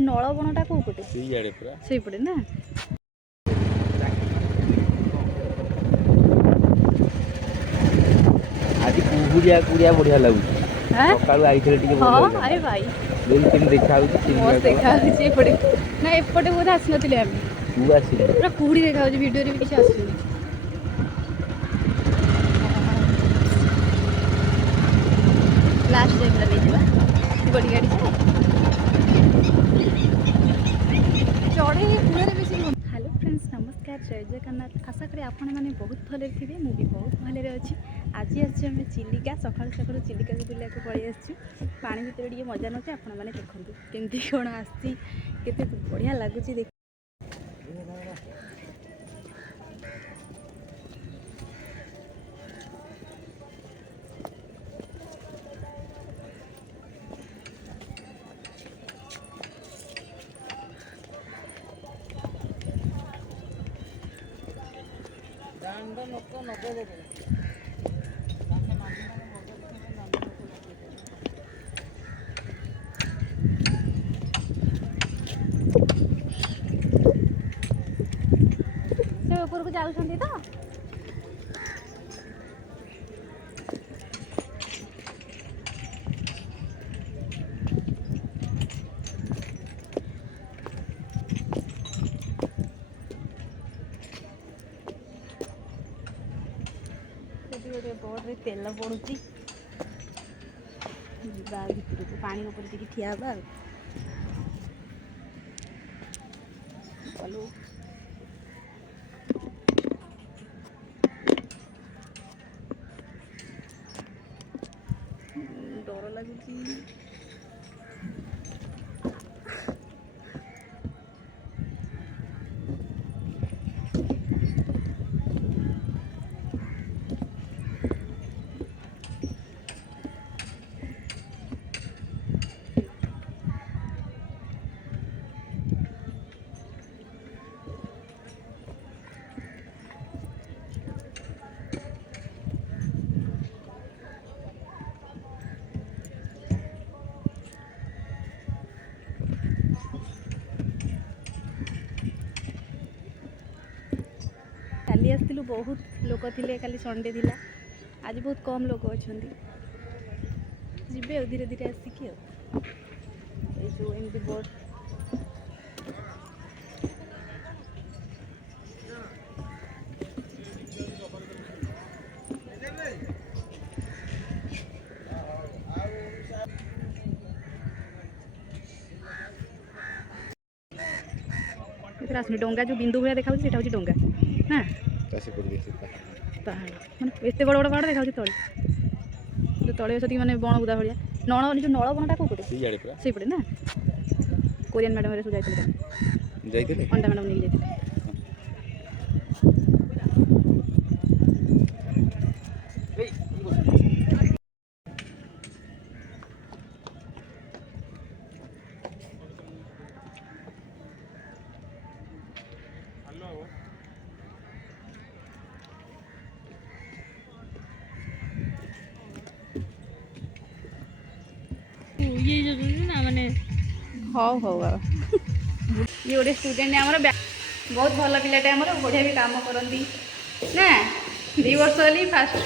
ନଳବଣଟା କୋଉ ପଟେ? ସେଇଆଡ଼େ ପୁରା ସେଇପଟେ ନା। ଆଜି କୁହୁଡ଼ିଆ କୁହୁଡ଼ିଆ ବଢ଼ିଆ ଲାଗୁଛି। ସକାଳୁ ଆଇଥିଲେ ଟିକେ ଭଲ ହଁ ହେଇଥାନ୍ତା। ଆରେ ଭାଇ କେମିତି ଦେଖା ହଉଛି ମସ୍ତ ଦେଖା ହଉଛି ଏପଟେ। ନା ଏପଟେ ବୋଧେ ଆସିନଥିଲେ ଆମେ। ତୁ ଆସିଲୁ ପୁରା କୁହୁଡ଼ି ଦେଖା ହଉଛି, ଭିଡ଼ିଓରେ ବି କିଛି ଆସୁନି। ଲାଷ୍ଟ ଟାଇମ୍ ନେଇଯିବା ବଡ଼ି ଗାଡ଼ି ଚଢ଼େଇ କୂଳରେ ବେଶୀ। ହ୍ୟାଲୋ ଫ୍ରେଣ୍ଡସ୍, ନମସ୍କାର, ଜୟ ଜଗନ୍ନାଥ। ଆଶା କରି ଆପଣମାନେ ବହୁତ ଭଲରେ ଥିବେ। ମୁଁ ବି ବହୁତ ଭଲରେ ଅଛି। ଆଜି ଆସିଛୁ ଆମେ ଚିଲିକା। ସକାଳୁ ସକାଳୁ ଚିଲିକାକୁ ବୁଲିବାକୁ ପଳେଇ ଆସିଛୁ। ପାଣି ଭିତରେ ଟିକେ ମଜା ନେଉଛି। ଆପଣମାନେ ଦେଖନ୍ତୁ କେମିତି କ'ଣ ଆସିଛି, କେତେ ବଢ଼ିଆ ଲାଗୁଛି। ସେ ଉପରକୁ ଯାଉଛନ୍ତି ତ। ସେଠି ଗୋଟେ ବୋର୍ଡରେ ତେଲ ପଡ଼ୁଛି। ଯିବା ଭିତରକୁ, ପାଣି ଉପରେ ଟିକେ ଠିଆ ହେବା ଆଉ। ଚାଲୁ। ଡର ଲାଗୁଛି। କାଲି ଆସିଥିଲୁ, ବହୁତ ଲୋକ ଥିଲେ। କାଲି ସଣ୍ଡେ ଥିଲା। ଆଜି ବହୁତ କମ୍ ଲୋକ ଅଛନ୍ତି। ଯିବେ ଆଉ ଧୀରେ ଧୀରେ ଆସିକି ଆଉ। ଏଇ ଯେଉଁ ଏମିତି ବୋଟ୍ ଏଥିରେ ଆସୁନି। ଡଙ୍ଗା ଯେଉଁ ବିନ୍ଦୁ ଭଳିଆ ଦେଖାଯାଉଛି ସେଇଟା ହେଉଛି ଡଙ୍ଗା ନା। ପାହାଡ଼ ମାନେ ଏତେ ବଡ଼ ବଡ଼ ପାହାଡ଼ ଦେଖାଯାଉଛି ତଳେ। ତଳେ ସେତିକି ମାନେ ବଣ ବୁଦା ଭଳିଆ। ଯେଉଁ ନଳବଣଟା କୋଉ ପଟେ? ସେଇପଟେ ନା। କୋରିଆନ୍ ମ୍ୟାଡ଼ାମ୍ ହେରିକା ସବୁ ଯାଇଥିଲେ। ଅଣ୍ଡା ମ୍ୟାଡ଼ାମ୍ ନେଇକି ଯାଇଥିଲେ। ହଉ ହଉ ଆଉ। ଇଏ ଗୋଟେ ଷ୍ଟୁଡେଣ୍ଟ ଆମର, ବହୁତ ଭଲ ପିଲାଟେ ଆମର, ବଢ଼ିଆ ବି କାମ କରନ୍ତି ନା। 2 ବର୍ଷ ହେଲି ଫାଷ୍ଟ